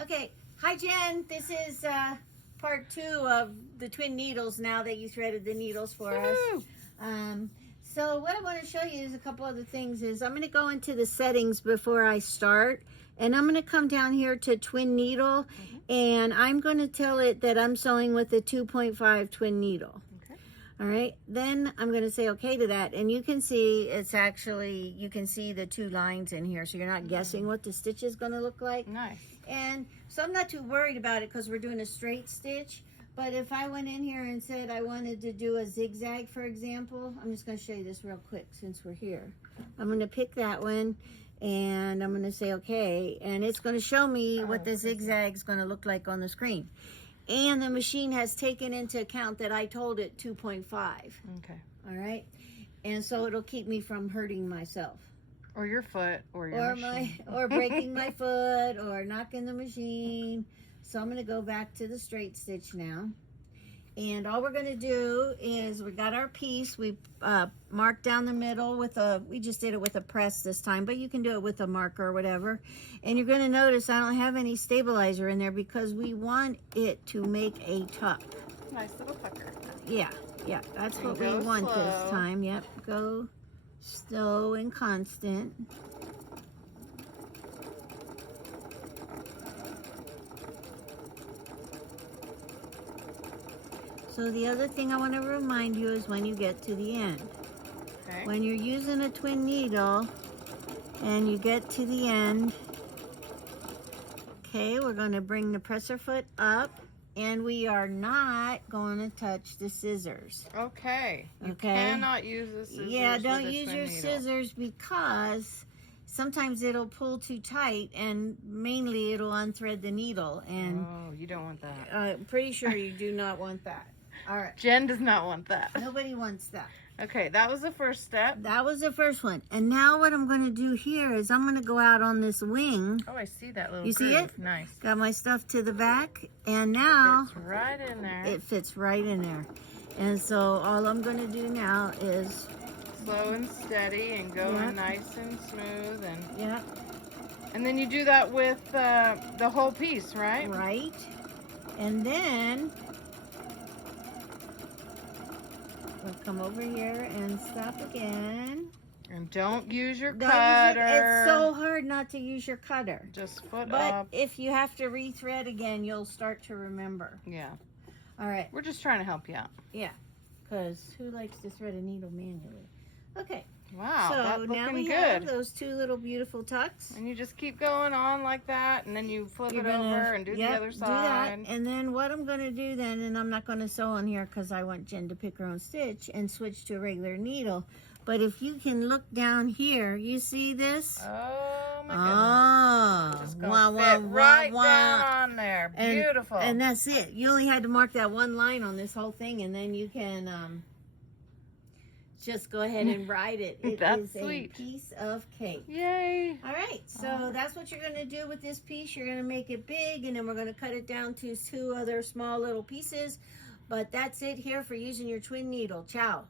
Okay, hi Jen. This is part 2 of the twin needles now that you threaded the needles for us. So what I want to show you is a couple other things. I'm going to go into the settings before I start, and I'm going to come down here to twin needle, and I'm going to tell it that I'm sewing with a 2.5 twin needle. All right, then I'm going to say okay to that, and you can see it's actually, you can see the 2 lines in here, so you're not guessing what the stitch is going to look like. Nice. And so I'm not too worried about it because we're doing a straight stitch, but if I went in here and said I wanted to do a zigzag, for example, I'm just going to show you this real quick since we're here. I'm going to pick that one, and I'm going to say okay, and it's going to show me what the zigzag is going to look like on the screen. And the machine has taken into account that I told it 2.5. Okay. All right. And so it'll keep me from hurting myself. Or your foot, or your machine. Or breaking my foot, or knocking the machine. So I'm going to go back to the straight stitch now. And all we're going to do is, we got our piece. We marked down the middle with we just did it with a press this time, but you can do it with a marker or whatever. And you're going to notice I don't have any stabilizer in there because we want it to make a tuck. Nice little tucker. Yeah, that's what we want this time. Yep, go slow and constant. So the other thing I want to remind you is when you get to the end. Okay. When you're using a twin needle and you get to the end, okay, we're going to bring the presser foot up, and we are not going to touch the scissors. Okay. You Okay. cannot use the scissors. Yeah, don't with a use twin your needle. scissors because sometimes it'll pull too tight, and mainly it'll unthread the needle. And Oh, you don't want that. I'm pretty sure you do not want that. All right. Jen does not want that. Nobody wants that. Okay, that was the first step. That was the first one. And now what I'm going to do here is I'm going to go out on this wing. Oh, I see that little You see groove. it? Nice. Got my stuff to the back. And now It's right in there. it fits right in there. And so all I'm going to do now is... Slow and steady and going nice and smooth. And then you do that with the whole piece, right? Right. And then... we'll come over here and stop again. And don't use your Don't cutter. It's so hard not to use your cutter. Just foot But up. if you have to rethread again, you'll start to remember. Yeah. All right. We're just trying to help you out. Yeah. Because who likes to thread a needle manually? Okay. Wow, So that's now looking we good. have those 2 little beautiful tucks. And you just keep going on like that, and then you flip You're it gonna- over and do the other do side. that. And then what I'm going to do then, and I'm not going to sew on here because I want Jen to pick her own stitch, and switch to a regular needle. But if you can look down here, you see this? Oh my goodness. Oh, Just gonna fit right down on there. Beautiful. And that's it. You only had to mark that one line on this whole thing, and then you can just go ahead and write it. It That's is sweet. a piece of cake. Yay. All right, so that's what you're going to do with this piece. You're going to make it big, and then we're going to cut it down to 2 other small little pieces. But that's it here for using your twin needle. Ciao.